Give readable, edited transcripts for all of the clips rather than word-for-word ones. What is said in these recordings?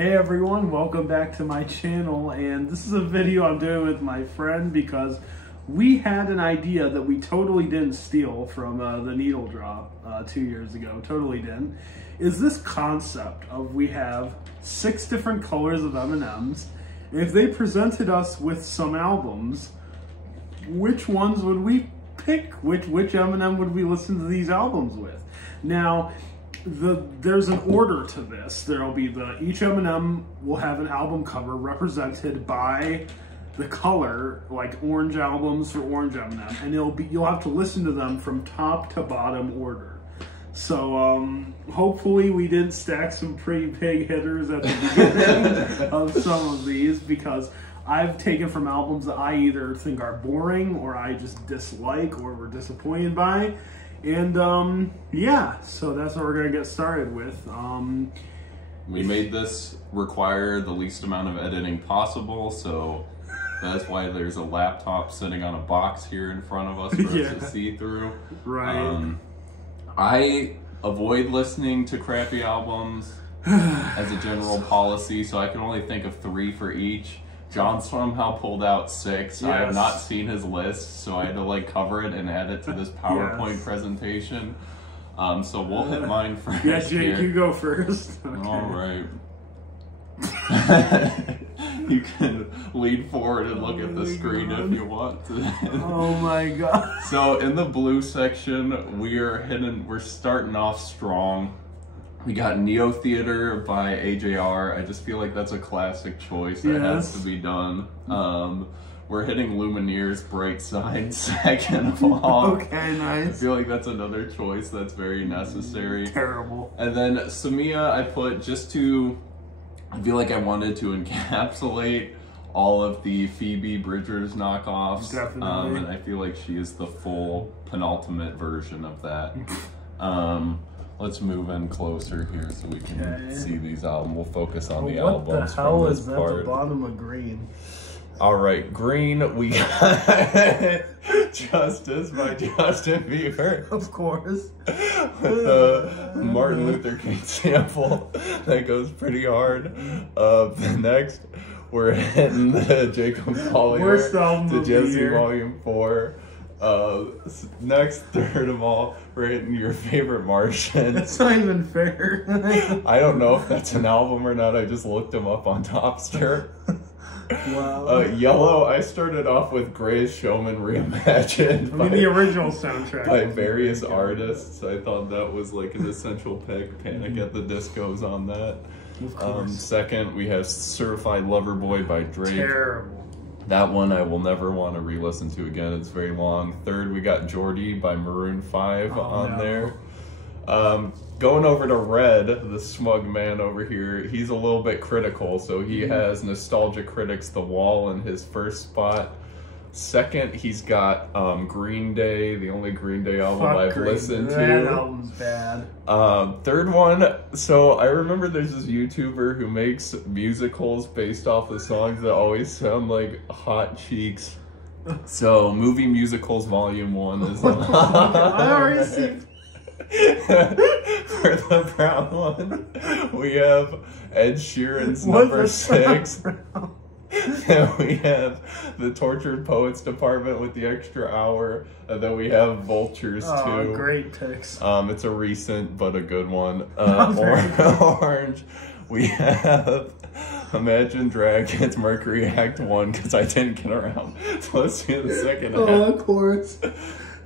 Hey everyone, welcome back to my channel, and this is a video I'm doing with my friend because we had an idea that we totally didn't steal from the Needle Drop 2 years ago, totally didn't, is this concept of we have 6 different colors of M&Ms. If they presented us with some albums, which ones would we pick? Which M&M would we listen to these albums with? Now, there's an order to this. There'll be each M&M will have an album cover represented by the color, like orange albums for orange M&M, and you'll have to listen to them from top to bottom order. So hopefully we didn't stack some pretty big hitters at the beginning of some of these, because I've taken from albums that I either think are boring or I just dislike or were disappointed by. And yeah, so that's what we're gonna get started with. We made this require the least amount of editing possible, so that's why there's a laptop sitting on a box here in front of us for us to see through. Right. I avoid listening to crappy albums as a general policy, so I can only think of 3 for each. John somehow pulled out 6. I have not seen his list, so I had to like cover it and add it to this PowerPoint presentation. So we'll hit mine first. Yeah, Jake, you go first. Okay. All right. You can lean forward and look at the screen if you want to. Oh my god. So in the blue section, we're starting off strong. We got Neo Theater by AJR. I just feel like that's a classic choice that has to be done. We're hitting Lumineers Bright Side second of all. Okay, nice. I feel like that's another choice that's very necessary. Terrible. And then Samia I put just to, I feel like I wanted to encapsulate all of the Phoebe Bridgers knockoffs. Definitely. And I feel like she is the full penultimate version of that. Let's move in closer here so we can see these albums. We'll focus on the albums. What the hell is at the bottom of Green? All right, Green, we got Justice by Justin Bieber. Of course. With the Martin Luther King sample. That goes pretty hard. Next, we're hitting the Jacob Collier, the Jesse Volume 4. Next, third of all, we're hitting Your Favorite Martian. That's not even fair. I don't know if that's an album or not. I just looked them up on Topster. Wow. Yellow, I started off with Greatest Showman Reimagined. The original soundtrack. By various artists. I thought that was like an essential pick. Panic at the Disco's on that. Of course. Second, we have Certified Lover Boy by Drake. Terrible. That one I will never want to re-listen to again. It's very long. Third, we got Jordy by Maroon 5 on there. Going over to Red, the smug man over here, he's a little bit critical. So he has Nostalgia Critics The Wall in his first spot. Second, he's got Green Day, the only Green Day album I've listened to. That album's bad. Third one, so I remember there's this YouTuber who makes musicals based off of songs that always sound like Hot Cheeks. So Movie Musicals Volume 1 is I already see. For the brown one, we have Ed Sheeran's number 6. Then we have the Tortured Poets Department with the extra hour, and then we have Vultures too. Great picks. It's a recent but a good one. Orange, we have Imagine Dragons Mercury Act 1, because I didn't get around to listening to the second half. Oh, of course.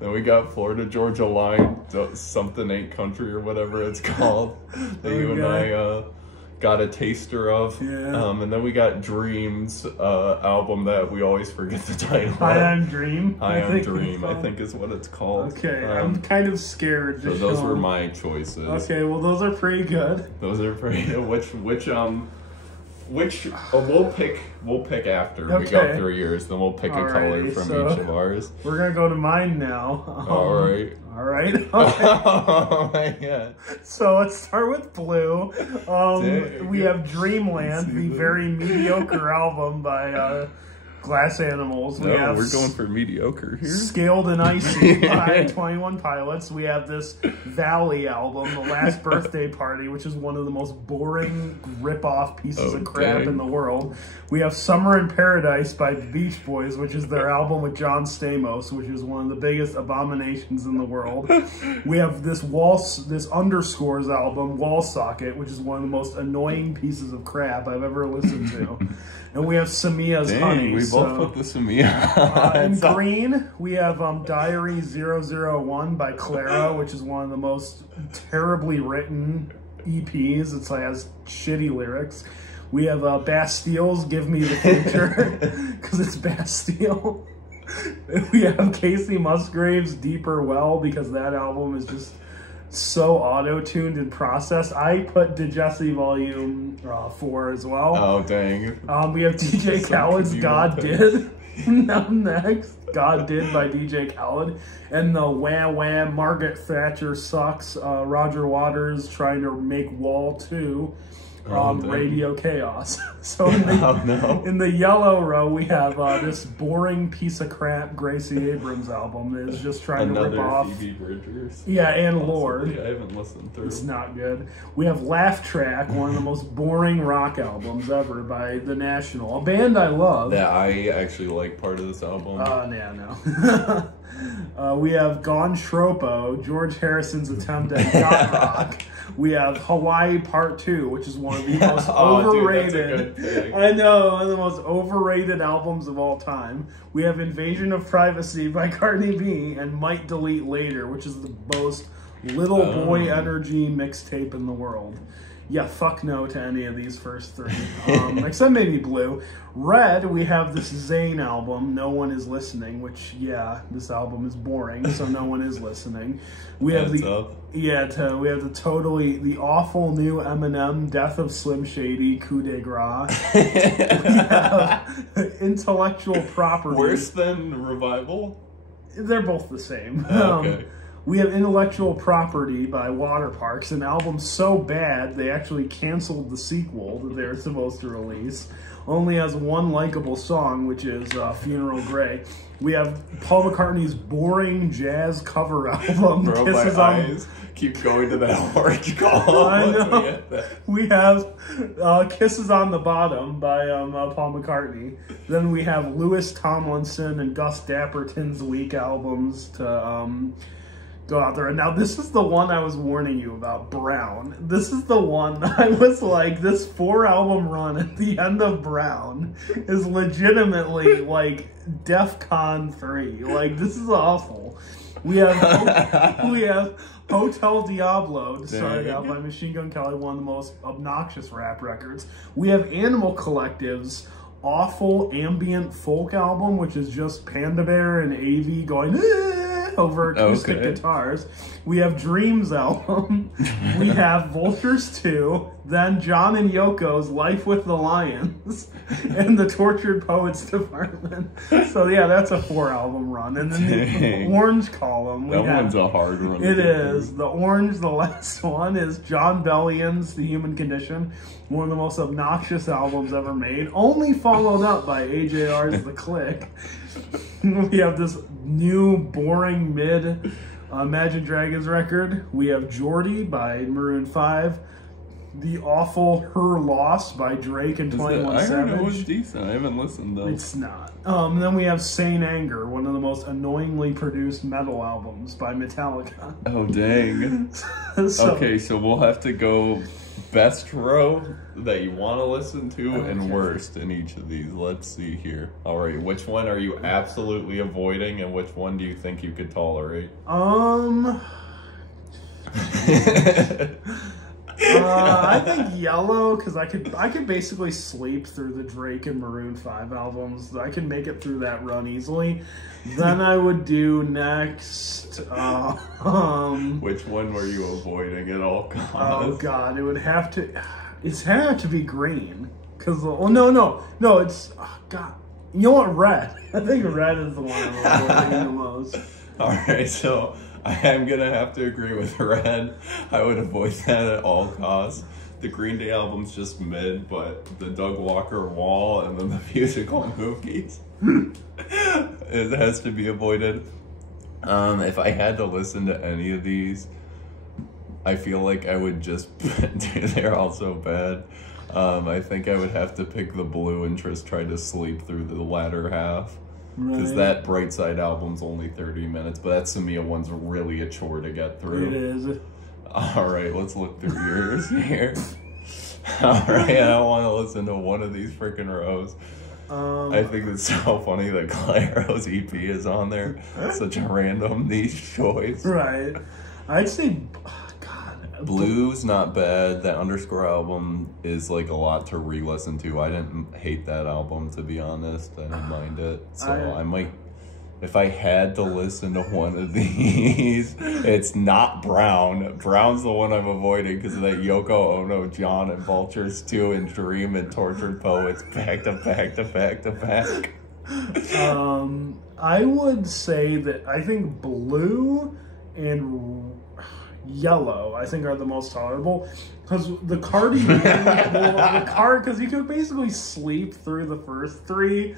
Then we got Florida Georgia Line, Something Ain't Country or whatever it's called, that you and I got a taster of. And then we got Dreams album that we always forget the title of. High on Dream? High on Dream, I think is what it's called. Okay, I'm kind of scared. So those were my choices. Okay, well those are pretty good. Those are pretty good. We'll pick after we go through yours, then we'll pick a color from each of ours. We're gonna go to mine now. Alright. Okay. Oh my god. So let's start with blue. We have Dreamland, the very mediocre album by Glass Animals. We have we're going for mediocre here. Scaled and Icy by 21 Pilots. We have this Valley album, The Last Birthday Party, which is one of the most boring rip-off pieces of crap in the world. We have Summer in Paradise by the Beach Boys, which is their album with John Stamos, which is one of the biggest abominations in the world. We have this Underscores album, Wall Socket, which is one of the most annoying pieces of crap I've ever listened to. And we have Samia's Honey. We both put the Samia. In green, we have Diary 001 by Clara, which is one of the most terribly written EPs. It has shitty lyrics. We have Bastille's Give Me the Future, because it's Bastille. We have Casey Musgraves' Deeper Well, because that album is just so auto-tuned and processed. I put DeJesse Volume 4 as well. Oh, dang. We have DJ Khaled's God Did. Now next, God Did by DJ Khaled. And the Wham Wham, Margaret Thatcher Sucks, Roger Waters Trying to Make Wall 2. Radio Chaos. So in the yellow row, we have this boring piece of crap Gracie Abrams album that is just trying to rip off Phoebe Bridgers. Yeah, and Lord. I haven't listened through. It's not good. We have Laugh Track, one of the most boring rock albums ever by The National, a band I love. That I actually like part of this album. No. We have Gone Shropo, George Harrison's attempt at yacht rock. We have Hawaii Part 2, which is one of the most overrated. Dude, I know, one of the most overrated albums of all time. We have Invasion of Privacy by Cardi B and Might Delete Later, which is the most little boy energy mixtape in the world. Yeah, fuck no to any of these first three. Except maybe Blue. Red, we have this Zayn album, No One Is Listening, which, yeah, this album is boring, so no one is listening. We have we have the awful new Eminem, Death of Slim Shady, Coup de Grace. We have Intellectual Property. Worse than Revival? They're both the same. Okay. We have Intellectual Property by Waterparks, an album so bad they actually canceled the sequel that they were supposed to release. Only has one likable song, which is Funeral Grey. We have Paul McCartney's boring jazz cover album, Bro, Kisses my on... eyes keep going to that orange column. I know. We have Kisses on the Bottom by Paul McCartney. Then we have Louis Tomlinson and Gus Dapperton's weak albums to... go out there. And now this is the one I was warning you about, Brown. This is the one I was like, this 4-album run at the end of Brown is legitimately like DEFCON 3. Like, this is awful. We have Hotel Diablo, started out by Machine Gun Kelly, one of the most obnoxious rap records. We have Animal Collective's awful ambient folk album, which is just Panda Bear and AV going over acoustic guitars. We have Dreams album. We have Vultures 2. Then John and Yoko's Life with the Lions. And the Tortured Poets Department. So yeah, that's a 4-album run. And then the orange column. That one's a hard run. It is. The orange, the last one, is John Bellion's The Human Condition. One of the most obnoxious albums ever made. Only followed up by AJR's The Click. We have this new, boring, mid Imagine Dragons record. We have Jordy by Maroon 5. The awful Her Loss by Drake and 21 Savage. I heard it was decent. I haven't listened though. It's not. Then we have Sane Anger, one of the most annoyingly produced metal albums by Metallica. Oh, dang. Okay, so we'll have to go best row that you want to listen to and worst in each of these. Let's see here. All right, which one are you absolutely avoiding and which one do you think you could tolerate? I think Yellow, because I could basically sleep through the Drake and Maroon 5 albums. I can make it through that run easily. Then I would do next. Which one were you avoiding at all costs? Oh God, it would have to. It's had to be Green, because no, it's God. You know what? Red. I think Red is the one I'm avoiding the most. All right, so I am gonna have to agree with Red. I would avoid that at all costs. The Green Day album's just mid, but the Doug Walker Wall and then the musical movies, it has to be avoided. If I had to listen to any of these, I feel like I would just, they're all so bad. I think I would have to pick the Blue and just try to sleep through the latter half. Because that Brightside album's only 30 minutes, but that Samia one's really a chore to get through. It is. Alright, let's look through yours here. Alright, I don't want to listen to one of these freaking rows. I think it's so funny that Clairo's EP is on there. Such a random niche choice. Right. I'd say, Blue's not bad. That Underscore album is like a lot to re-listen to. I didn't hate that album, to be honest. I didn't mind it. So I might, if I had to listen to one of these, it's not Brown. Brown's the one I'm avoiding because of that Yoko Ono, John, and Vultures 2 and Dream and Tortured Poets back to back to back to back. I would say that I think Blue and Yellow, I think, are the most tolerable, because the Cardi B, because you could basically sleep through the first three.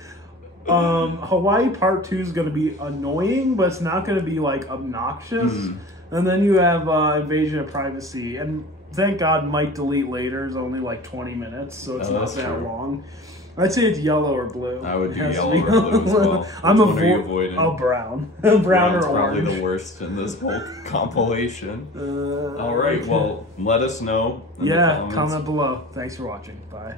Hawaii Part 2 is going to be annoying, but it's not going to be like obnoxious. And then you have Invasion of Privacy, and thank God Might Delete Later is only like 20 minutes, so it's not that long. I'd say it's Yellow or Blue. I would do Yellow or Blue as well. I'm avoiding. Brown. Brown or orange. Probably the worst in this whole compilation. All right, well, let us know. Yeah, comment below. Thanks for watching. Bye.